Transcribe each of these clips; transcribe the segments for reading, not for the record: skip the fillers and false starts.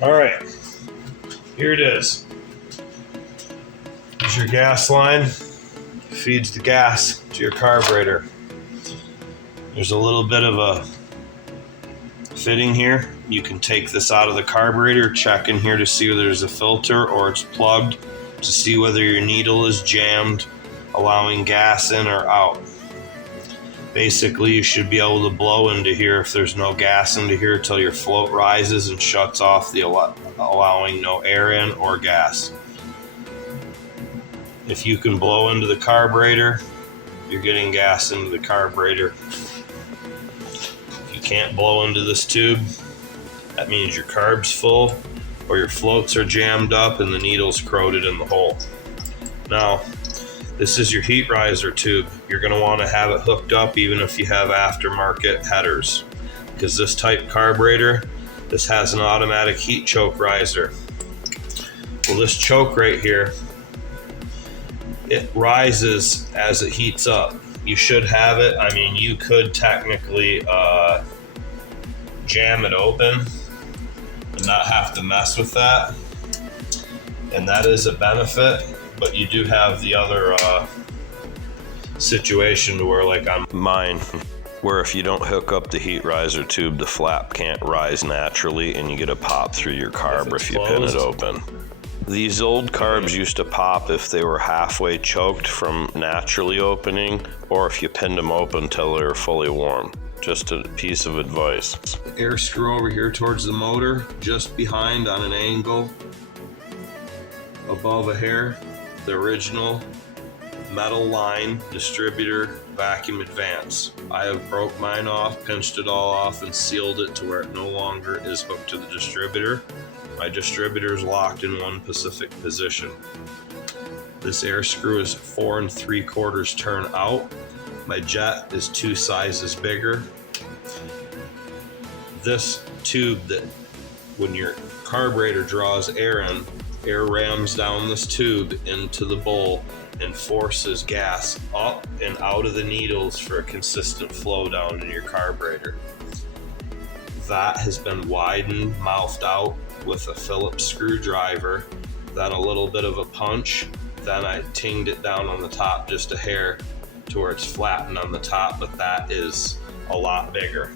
All right, here it is. Here's your gas line. Feeds the gas to your carburetor. There's a little bit of a fitting here. You can take this out of the carburetor, check in here to see whether there's a filter or it's plugged, to see whether your needle is jammed, allowing gas in or out. Basically, you should be able to blow into here if there's no gas into here until your float rises and shuts off, allowing no air in or gas. If you can blow into the carburetor, you're getting gas into the carburetor. If you can't blow into this tube, that means your carb's full or your floats are jammed up and the needle's corroded in the hole. Now, this is your heat riser tube. You're going to want to have it hooked up even if you have aftermarket headers, because this type carburetor, this has an automatic heat choke riser. Well, this choke right here, it rises as it heats up. You should have it. I mean, you could technically jam it open and not have to mess with that, and that is a benefit. But you do have the other situation to where, like on mine, where if you don't hook up the heat riser tube, the flap can't rise naturally and you get a pop through your carb if you pin it open. These old carbs used to pop if they were halfway choked from naturally opening, or if you pinned them open till they were fully warm. Just a piece of advice. Air screw over here towards the motor, just behind on an angle above a hair. The original metal line distributor vacuum advance. I have broke mine off, pinched it all off, and sealed it to where it no longer is hooked to the distributor. My distributor is locked in one specific position. This air screw is 4 3/4 turn out. My jet is 2 sizes bigger. This tube, that when your carburetor draws air in, air rams down this tube into the bowl and forces gas up and out of the needles for a consistent flow down in your carburetor. That has been widened, mouthed out with a Phillips screwdriver, then a little bit of a punch, then I tinged it down on the top just a hair to where it's flattened on the top, but that is a lot bigger.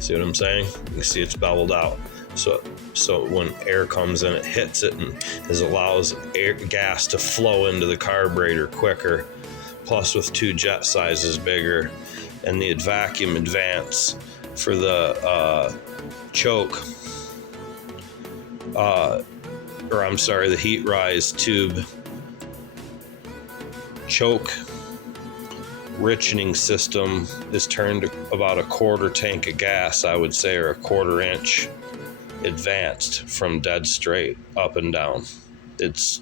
See what I'm saying? You can see it's beveled out. So when air comes in, it hits it and allows gas to flow into the carburetor quicker, plus with 2 jet sizes bigger, and the vacuum advance for the choke, the heat rise tube choke richening system is turned to about a 1/4 tank of gas, I would say, or a 1/4 inch advanced from dead straight up and down. It's,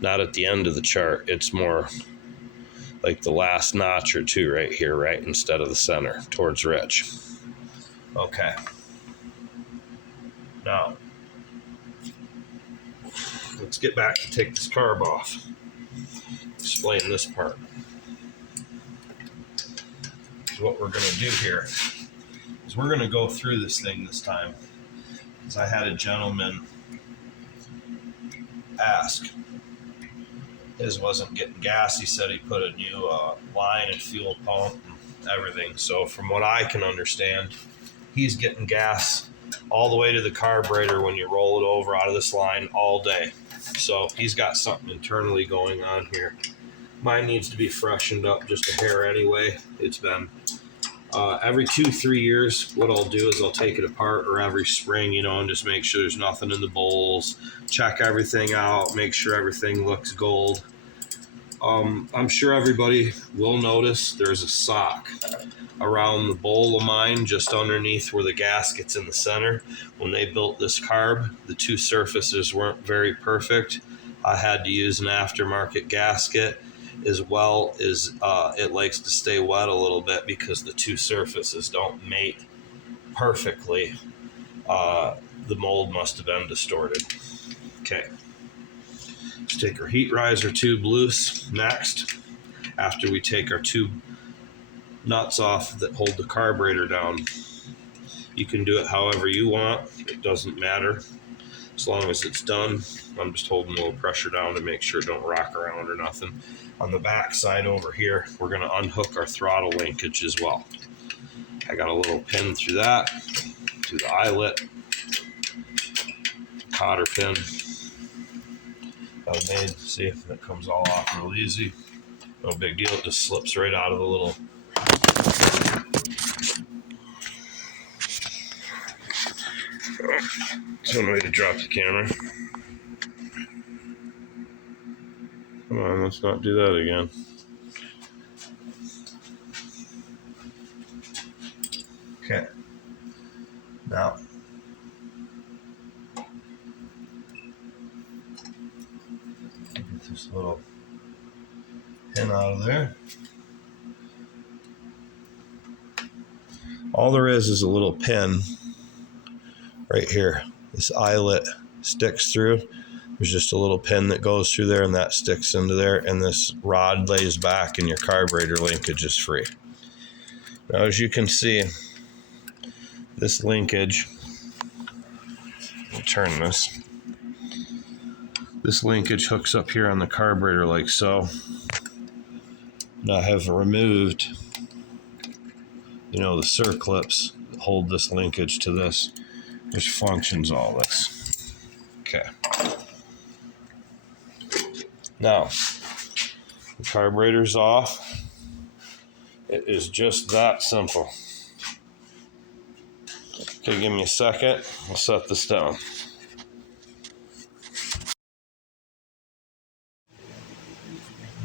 not at the end of the chart. It's more like the last notch or 2 right here, right, instead of the center towards rich. Okay. Now, let's get back to take this carb off. Explain this part. What we're going to do here is we're going to go through this thing this time, because I had a gentleman ask. His wasn't getting gas. He said he put a new line and fuel pump and everything. So from what I can understand, he's getting gas all the way to the carburetor when you roll it over out of this line all day. So he's got something internally going on here. Mine needs to be freshened up just a hair anyway. It's been every 2-3 years. What I'll do is I'll take it apart, or every spring, and just make sure there's nothing in the bowls, check everything out, make sure everything looks gold. I'm sure everybody will notice there's a sock around the bowl of mine, just underneath where the gasket's in the center. When they built this carb, the 2 surfaces weren't very perfect. I had to use an aftermarket gasket, as well as it likes to stay wet a little bit because the 2 surfaces don't mate perfectly. The mold must have been distorted. Okay. Let's take our heat riser tube loose next, after we take our 2 nuts off that hold the carburetor down. You can do it however you want. It doesn't matter as long as it's done. I'm just holding a little pressure down to make sure it don't rock around or nothing. On the back side over here, we're going to unhook our throttle linkage as well. I got a little pin through that, through the eyelet, cotter pin. That made, see if it comes all off real easy. No big deal, it just slips right out of the little. That's one way to drop the camera. Come on, let's not do that again. Okay. Now, get this little pin out of there. All there is a little pin right here. This eyelet sticks through. There's just a little pin that goes through there, and that sticks into there, and this rod lays back, and your carburetor linkage is free. Now, as you can see, this linkage, I'll turn this. This linkage hooks up here on the carburetor like so. Now I have removed, the circlips that hold this linkage to this, which functions all this. Okay. Now, the carburetor's off. It is just that simple. Okay, give me a second. I'll set this down.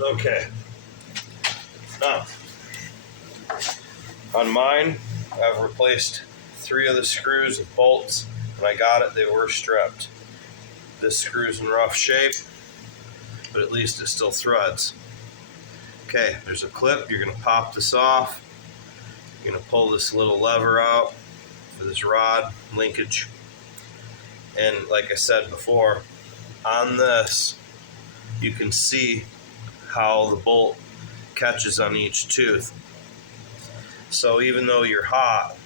Okay. Now, on mine, I've replaced 3 of the screws with bolts. When I got it, they were stripped. This screw's in rough shape, but at least it still threads. Okay, there's a clip. You're going to pop this off. You're going to pull this little lever out for this rod linkage. And like I said before, on this, you can see how the bolt catches on each tooth. So even though you're hot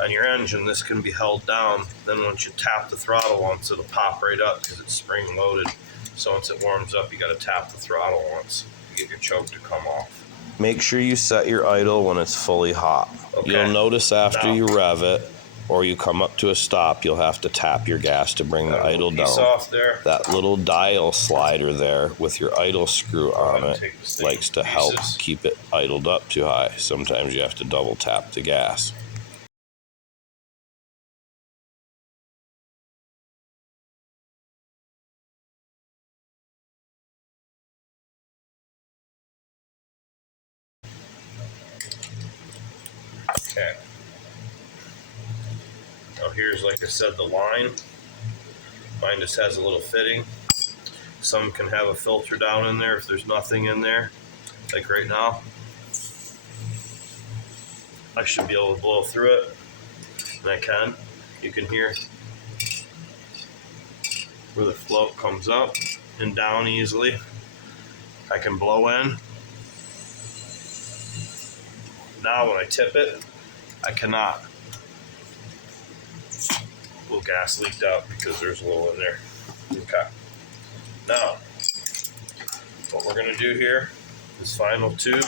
on your engine, this can be held down. Then once you tap the throttle once, it'll pop right up because it's spring loaded. So once it warms up, you got to tap the throttle once to get your choke to come off. Make sure you set your idle when it's fully hot. Okay. You'll notice after you rev it or you come up to a stop, you'll have to tap your gas to bring the idle down. Off there. That little dial slider there with your idle screw on it likes to help keep it idled up too high. Sometimes you have to double tap the gas. Okay. Now here's, like I said, the line. Mine just has a little fitting. Some can have a filter down in there if there's nothing in there. Like right now, I should be able to blow through it. And I can. You can hear where the float comes up and down easily. I can blow in. Now when I tip it, I cannot. A little gas leaked out because there's a little in there. Okay. Now, what we're going to do here, this final tube,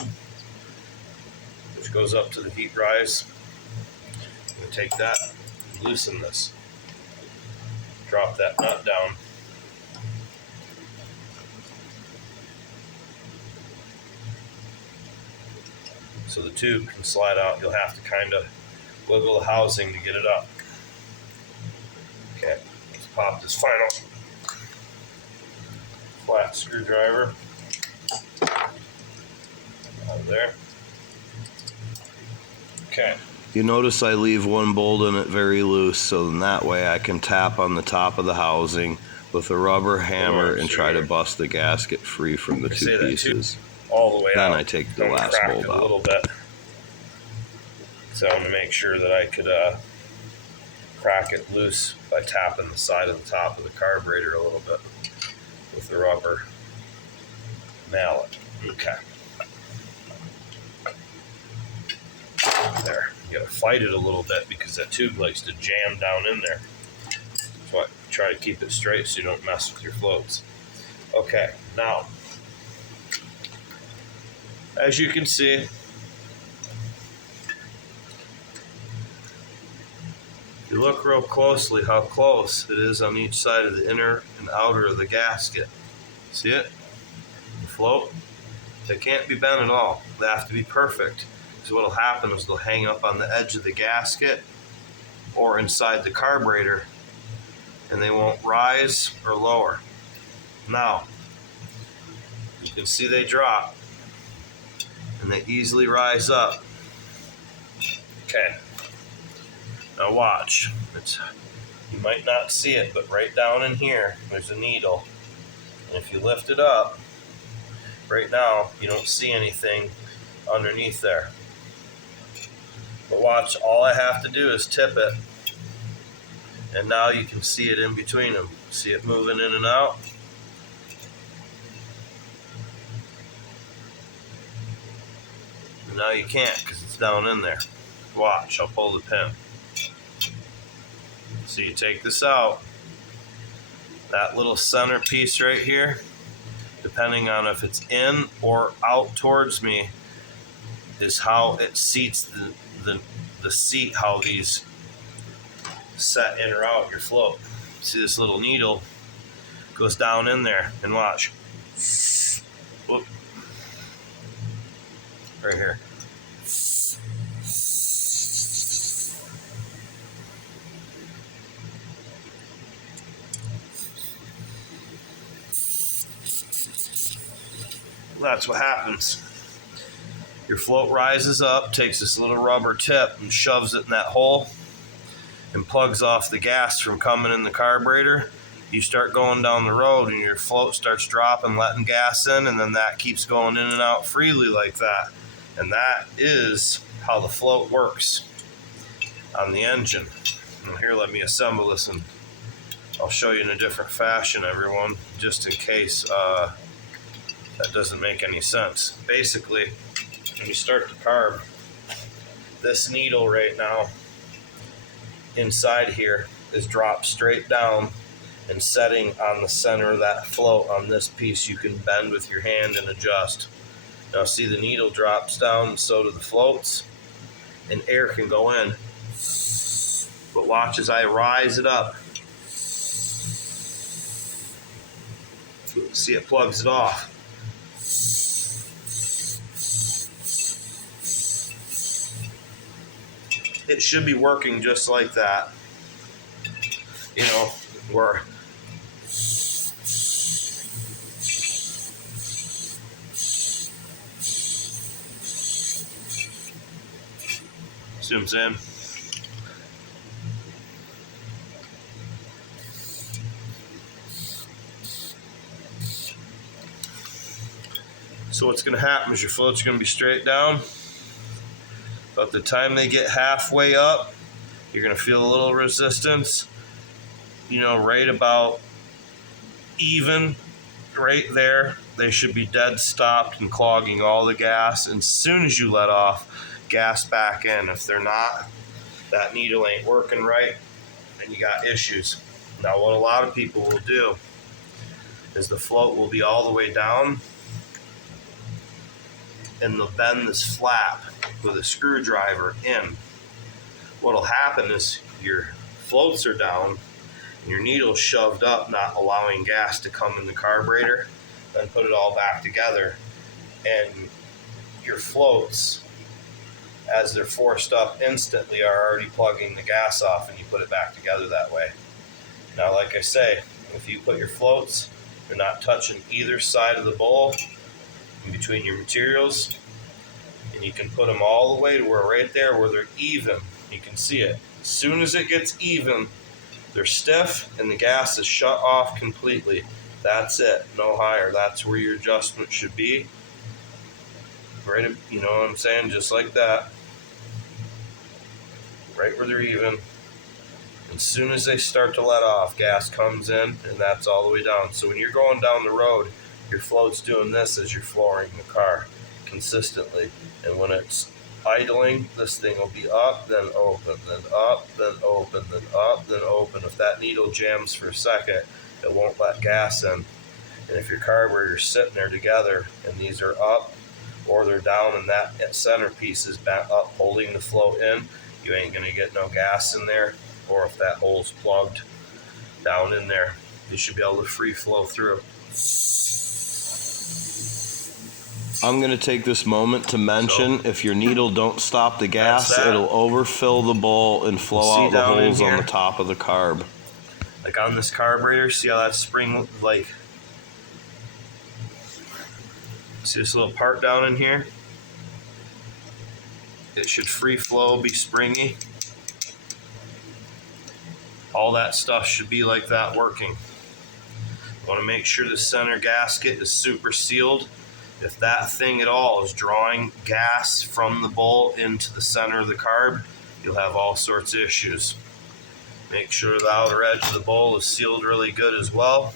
which goes up to the heat rise, I'm going to take that and loosen this. Drop that nut down. So the tube can slide out. You'll have to kind of wiggle the housing to get it up. Okay, let's pop this final flat screwdriver out of there. Okay. You notice I leave one bolt in it very loose, so then that way I can tap on the top of the housing with a rubber hammer and try to bust the gasket free from the two pieces. All the way out. Then I take the last bolt out. A little bit. So I'm going to make sure that I could crack it loose by tapping the side of the top of the carburetor a little bit with the rubber mallet. Okay. There. You gotta fight it a little bit because that tube likes to jam down in there. So I try to keep it straight so you don't mess with your floats. Okay, now, as you can see, if you look real closely how close it is on each side of the inner and outer of the gasket. See it? The float? They can't be bent at all. They have to be perfect. So what will happen is they'll hang up on the edge of the gasket or inside the carburetor, and they won't rise or lower. Now, you can see they drop, and they easily rise up. Okay. Now watch. You might not see it, but right down in here, there's a needle. And if you lift it up, right now, you don't see anything underneath there. But watch, all I have to do is tip it, and now you can see it in between them. See it moving in and out? And now you can't because it's down in there. Watch, I'll pull the pin. So you take this out. That little center piece right here, depending on if it's in or out towards me, is how it seats the seat, how these set in or out your float. See this little needle goes down in there, and watch. Whoop. Right here. That's what happens. Your float rises up, takes this little rubber tip and shoves it in that hole and plugs off the gas from coming in the carburetor. You start going down the road and your float starts dropping, letting gas in, and then that keeps going in and out freely like that. And that is how the float works on the engine. Now here, let me assemble this, and I'll show you in a different fashion, everyone, just in case that doesn't make any sense. Basically, when you start the carb, this needle right now inside here is dropped straight down and setting on the center of that float on this piece. You can bend with your hand and adjust. Now see, the needle drops down, and so do the floats, and air can go in. But watch as I rise it up. See, it plugs it off. It should be working just like that. You know, where see what I'm saying? So what's going to happen is your float's going to be straight down. But the time they get halfway up, you're going to feel a little resistance. You know, right about even, right there, they should be dead stopped and clogging all the gas. And as soon as you let off, gas back in. If they're not, that needle ain't working right and you got issues. Now what a lot of people will do is the float will be all the way down, and they'll bend this flap with a screwdriver in. What'll happen is your floats are down and your needle's shoved up, not allowing gas to come in the carburetor, then put it all back together, and your floats, as they're forced up instantly, are already plugging the gas off, and you put it back together that way. Now, like I say, if you put your floats, they're not touching either side of the bowl in between your materials, and you can put them all the way to where right there where they're even. You can see it. As soon as it gets even, they're stiff and the gas is shut off completely. That's it, no higher. That's where your adjustment should be. Right, you know what I'm saying? Just like that. Right where they're even. As soon as they start to let off, gas comes in, and that's all the way down. So when you're going down the road, your float's doing this as you're flooring the car consistently. And when it's idling, this thing will be up, then open, then up, then open, then up, then open. If that needle jams for a second, it won't let gas in. And if your carburetor's sitting there together and these are up or they're down and that centerpiece is back up holding the flow in, you ain't going to get no gas in there. Or if that hole's plugged down in there, you should be able to free flow through. I'm going to take this moment to mention, if your needle don't stop the gas, it'll overfill the bowl and flow out the holes on the top of the carb. Like on this carburetor, see how that spring, like, see this little part down in here? It should free flow, be springy. All that stuff should be like that working. You want to make sure the center gasket is super sealed. If that thing at all is drawing gas from the bowl into the center of the carb, you'll have all sorts of issues. Make sure the outer edge of the bowl is sealed really good as well.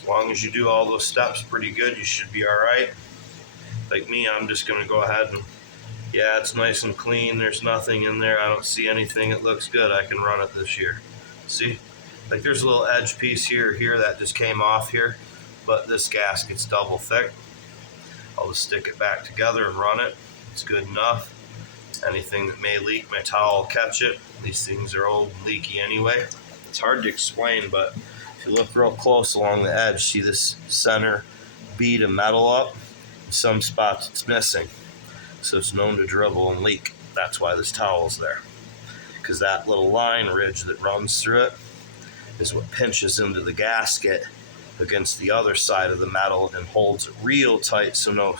As long as you do all those steps pretty good, you should be all right. Like me, I'm just going to go ahead and, yeah, it's nice and clean. There's nothing in there. I don't see anything. It looks good. I can run it this year. See? Like there's a little edge piece here that just came off here, but this gasket's double thick. I'll just stick it back together and run it. It's good enough. Anything that may leak, my towel will catch it. These things are old and leaky anyway. It's hard to explain, but if you look real close along the edge, see this center bead of metal up? In some spots it's missing. So it's known to dribble and leak. That's why this towel's there. Because that little line ridge that runs through it is what pinches into the gasket against the other side of the metal and holds it real tight so no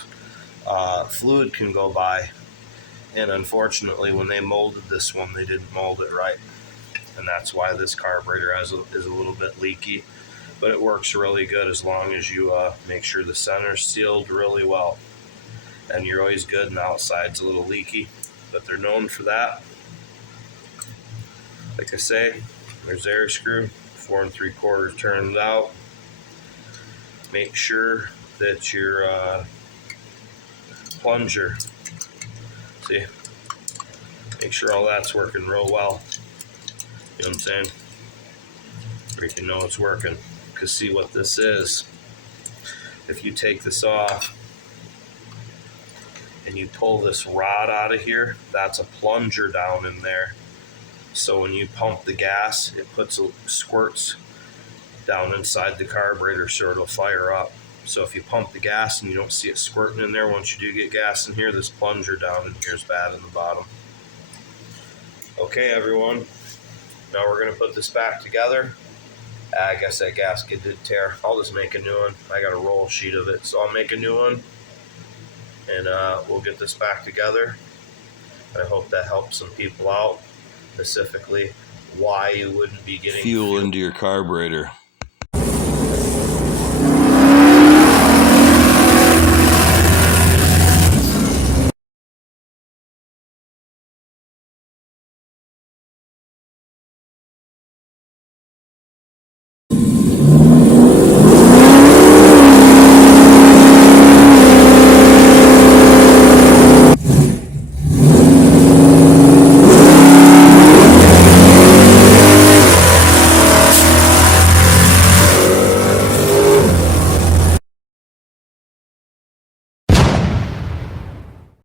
fluid can go by. And unfortunately, when they molded this one, they didn't mold it right. And that's why this carburetor is a little bit leaky. But it works really good as long as you make sure the center's sealed really well. And you're always good, and the outside's a little leaky. But they're known for that. Like I say, there's the air screw, 4 3/4 turned out. Make sure that your plunger, see, make sure all that's working real well. You know what I'm saying? Where you can know it's working. Because see what this is. If you take this off and you pull this rod out of here, that's a plunger down in there. So when you pump the gas, it puts squirts down inside the carburetor so it'll fire up. So if you pump the gas and you don't see it squirting in there, once you do get gas in here, this plunger down in here is bad in the bottom. Okay, everyone. Now we're going to put this back together. I guess that gasket did tear. I'll just make a new one. I got a roll sheet of it, so I'll make a new one. And we'll get this back together. I hope that helps some people out, specifically why you wouldn't be getting fuel into your carburetor.